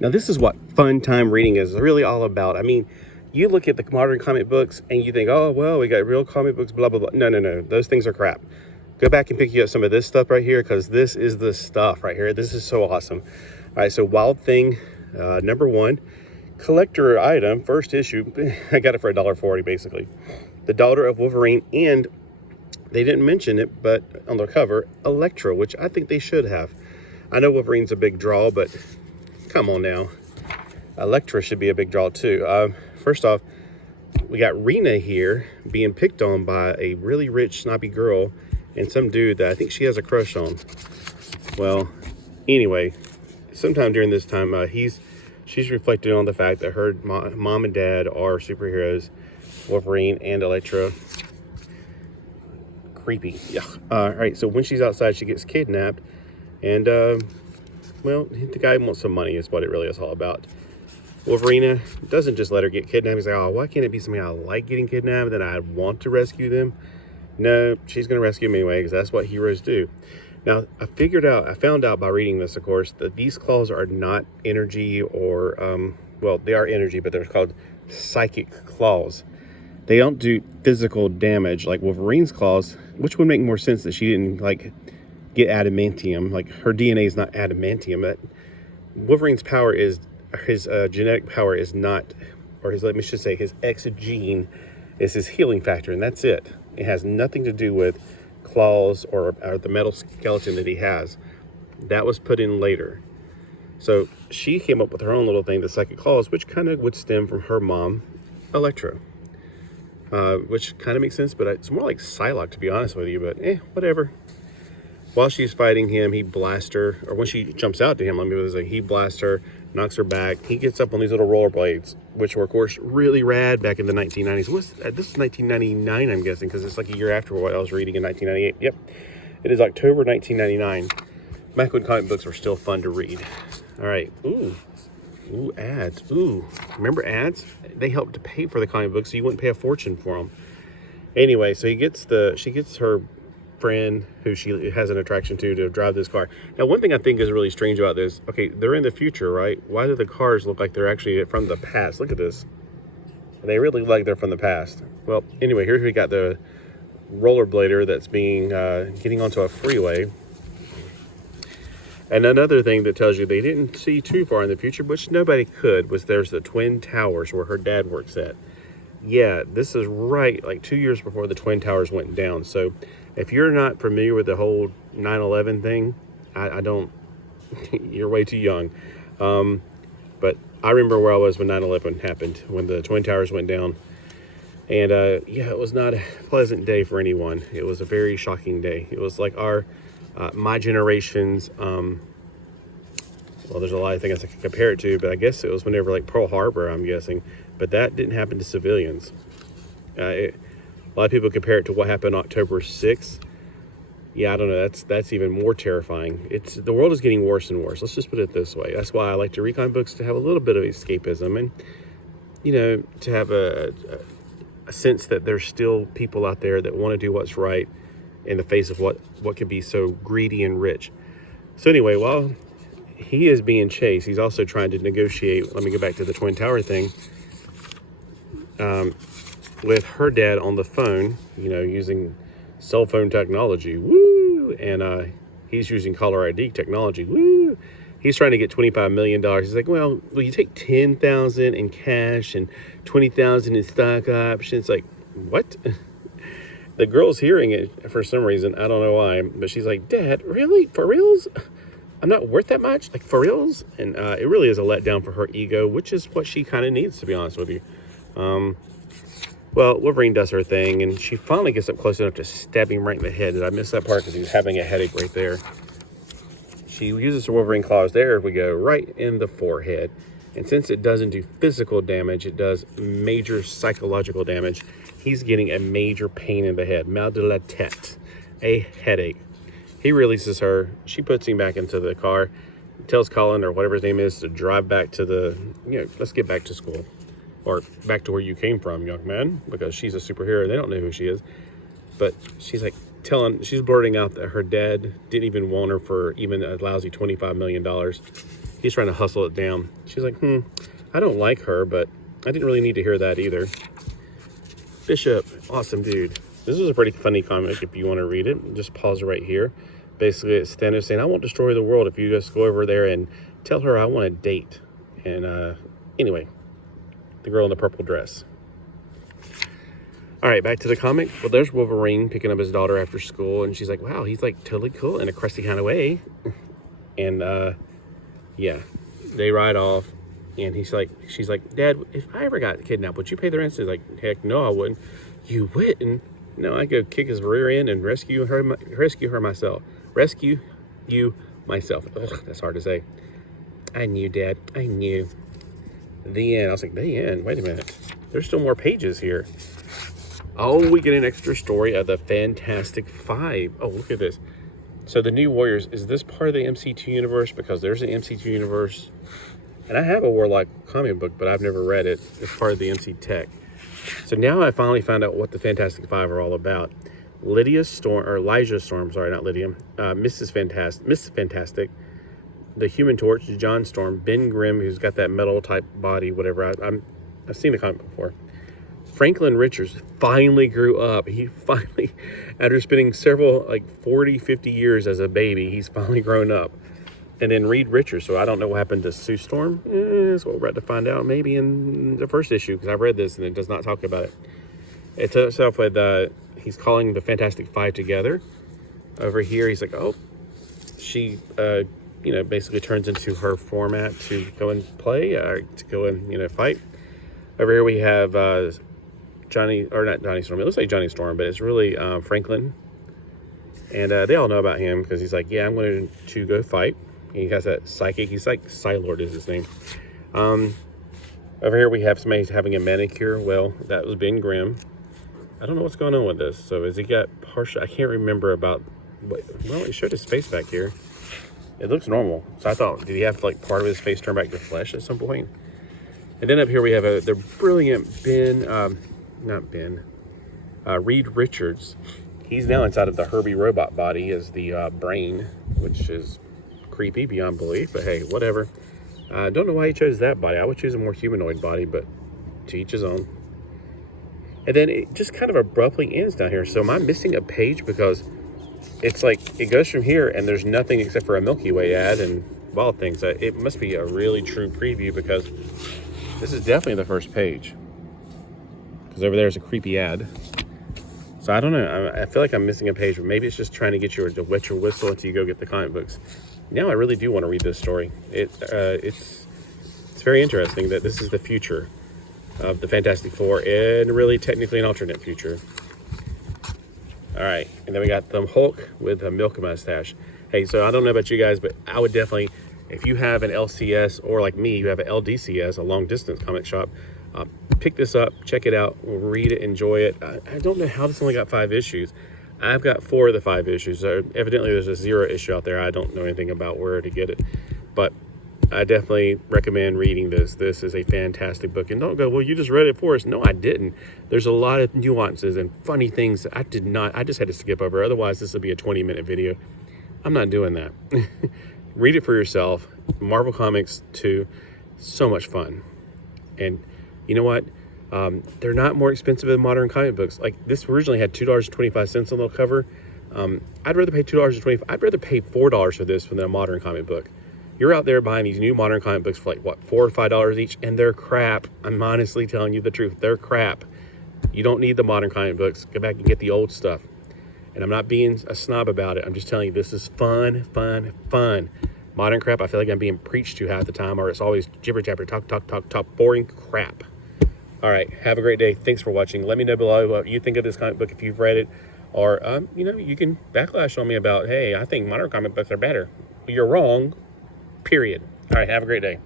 Now, this is what fun time reading is really all about. I mean, you look at the modern comic books and you think, oh, well, we got real comic books, blah, blah, blah. No. Those things are crap. Go back and pick you up some of this stuff right here, because this is the stuff right here. This is so awesome. All right, so Wild Thing, number 1, collector item, first issue. I got it for $1.40, basically. The Daughter of Wolverine, and they didn't mention it, but on the cover, Electra, which I think they should have. I know Wolverine's a big draw, but come on now. Electra should be a big draw too. First off, we got Rena here being picked on by a really rich, snobby girl and some dude that I think she has a crush on. Well, anyway, sometime during this time, she's reflected on the fact that her mom and dad are superheroes, Wolverine and Electra. Creepy. Yeah. All right, so when she's outside, she gets kidnapped, and well, the guy wants some money is what it really is all about. Wolverina doesn't just let her get kidnapped. He's like, oh, why can't it be somebody I like getting kidnapped, that I want to rescue them? No, she's going to rescue them anyway, because that's what heroes do. Now, I found out by reading this, of course, that these claws are not energy or, well, they are energy, but they're called psychic claws. They don't do physical damage like Wolverine's claws, which would make more sense that she didn't, like, get adamantium. Like, her DNA is not adamantium. But Wolverine's power is, his genetic power is not, or his, let me just say, his X gene is his healing factor, and that's it. It has nothing to do with claws or the metal skeleton that he has. That was put in later. So she came up with her own little thing, the psychic claws, which kind of would stem from her mom, Electra. Which kind of makes sense, but it's more like Psylocke, to be honest with you, but whatever. While she's fighting him, he blasts her, or when she jumps out to him, let me say, he blasts her, knocks her back. He gets up on these little rollerblades, which were, of course, really rad back in the 1990s. This is 1999, I'm guessing, because it's like a year after what I was reading in 1998. Yep, it is October 1999. Back when comic books were still fun to read. All right, ooh, ads. Ooh, remember ads? They helped to pay for the comic books, so you wouldn't pay a fortune for them. Anyway, so she gets her friend who she has an attraction to drive this car. Now, one thing I think is really strange about this, okay, they're in the future, right? Why do the cars look like they're actually from the past? Look at this. They really look like they're from the past. Well, anyway, here we got the rollerblader that's getting onto a freeway. And another thing that tells you they didn't see too far in the future, which nobody could, was there's the Twin Towers where her dad works at. Yeah, this is right, like 2 years before the Twin Towers went down. So if you're not familiar with the whole 9/11 thing, I don't, you're way too young. But I remember where I was when 9/11 happened, when the Twin Towers went down. And yeah, it was not a pleasant day for anyone. It was a very shocking day. It was like my generation's, well, there's a lot of things I could compare it to, but I guess it was whenever, like, Pearl Harbor, I'm guessing. But that didn't happen to civilians. A lot of people compare it to what happened October 6th. Yeah, I don't know. That's even more terrifying. The world is getting worse and worse. Let's just put it this way. That's why I like to read comic books, to have a little bit of escapism, and, you know, to have a sense that there's still people out there that want to do what's right in the face of what can be so greedy and rich. So anyway, while he is being chased, he's also trying to negotiate. Let me go back to the Twin Tower thing. With her dad on the phone, you know, using cell phone technology, woo, and he's using caller ID technology, woo. He's trying to get $25 million. He's like, well, will you take $10,000 in cash and $20,000 in stock options? Like, what? The girl's hearing it for some reason. I don't know why, but she's like, Dad, really? For reals? I'm not worth that much? Like, for reals? And it really is a letdown for her ego, which is what she kind of needs, to be honest with you. Well, Wolverine does her thing, and she finally gets up close enough to stab him right in the head. Did I miss that part? Because he was having a headache right there. She uses her Wolverine claws. There we go, right in the forehead. And since it doesn't do physical damage, it does major psychological damage. He's getting a major pain in the head, mal de la tête, a headache. He releases her. She puts him back into the car, tells Colin, or whatever his name is, to drive back to let's get back to school. Or back to where you came from, young man, because she's a superhero. They don't know who she is. But she's like she's blurting out that her dad didn't even want her for even a lousy $25 million. He's trying to hustle it down. She's like, I don't like her, but I didn't really need to hear that either. Bishop, awesome dude. This is a pretty funny comic if you want to read it. Just pause it right here. Basically, it's Thanos saying, I won't destroy the world if you just go over there and tell her I want a date. And anyway, the girl in the purple dress. All right, back to the comic. Well, there's Wolverine picking up his daughter after school, and she's like, wow, he's like totally cool in a crusty kind of way. And yeah, they ride off, and she's like, Dad, if I ever got kidnapped, would you pay the ransom? He's like, heck no, I wouldn't. You wouldn't? No, I'd go kick his rear end and rescue her myself. Rescue you myself. Ugh, that's hard to say. I knew, Dad. I knew. The end. I was like, the end? Wait a minute. There's still more pages here. Oh, we get an extra story of the Fantastic Five. Oh, look at this. So the New Warriors, is this part of the MC2 universe? Because there's an MC2 universe. And I have a Warlock comic book, but I've never read it. It's part of the MC Tech. So now I finally found out what the Fantastic Five are all about. Elijah Storm, sorry, not Lydia. Mrs. Fantastic. The Human Torch, John Storm. Ben Grimm, who's got that metal type body, whatever. I've seen the comic before. Franklin Richards finally grew up. He finally, after spending several, 40, 50 years as a baby, he's finally grown up. And then Reed Richards. So I don't know what happened to Sue Storm. That's what we're about to find out maybe in the first issue, because I've read this and it does not talk about it. It starts off with he's calling the Fantastic Five together. Over here, he's like, oh, she, basically turns into her format to go and play, to go and, fight. Over here we have not Johnny Storm. It looks like Johnny Storm, but it's really Franklin. And they all know about him because he's like, yeah, I'm going to go fight. And he has that psychic. He's like Psylord is his name. Over here we have somebody having a manicure. Well, that was Ben Grimm. I don't know what's going on with this. So has he got partial? I can't remember about. Well, it showed his face back here. It looks normal. So I thought, did he have part of his face turn back to flesh at some point? And then up here we have the brilliant Reed Richards. He's now inside of the Herbie robot body as the brain, which is creepy beyond belief, but hey, whatever. I don't know why he chose that body. I would choose a more humanoid body, but to each his own. And then it just kind of abruptly ends down here. So am I missing a page? Because it's like it goes from here and there's nothing except for a Milky Way ad and wild things. It must be a really true preview because this is definitely the first page. Because over there's a creepy ad. So I don't know. I feel like I'm missing a page, but maybe it's just trying to get you to wet your whistle until you go get the comic books. Now I really do want to read this story. It's very interesting that this is the future of the Fantastic Four and really technically an alternate future. All right, and then we got the Hulk with a milk mustache. Hey, so I don't know about you guys, but I would definitely, if you have an LCS or like me, you have an LDCS, a long distance comic shop, pick this up, check it out, read it, enjoy it. I don't know how this only got 5 issues. I've got 4 of the 5 issues. So evidently there's a 0 issue out there. I don't know anything about where to get it, but I definitely recommend reading this. This is a fantastic book. And don't go, well, you just read it for us. No, I didn't. There's a lot of nuances and funny things that I just had to skip over. Otherwise, this would be a 20-minute video. I'm not doing that. Read it for yourself. Marvel Comics 2, so much fun. And you know what? They're not more expensive than modern comic books. Like this originally had $2.25 on the cover. I'd rather pay $2.25. I'd rather pay $4 for this than a modern comic book. You're out there buying these new modern comic books for $4 or $5 each, and they're crap. I'm honestly telling you the truth. They're crap. You don't need the modern comic books. Go back and get the old stuff. And I'm not being a snob about it. I'm just telling you this is fun, fun, fun. Modern crap, I feel like I'm being preached to half the time, or it's always jibber jabber, talk, boring crap. All right, have a great day. Thanks for watching. Let me know below what you think of this comic book if you've read it, or you can backlash on me about, hey, I think modern comic books are better. You're wrong. Period. All right, have a great day.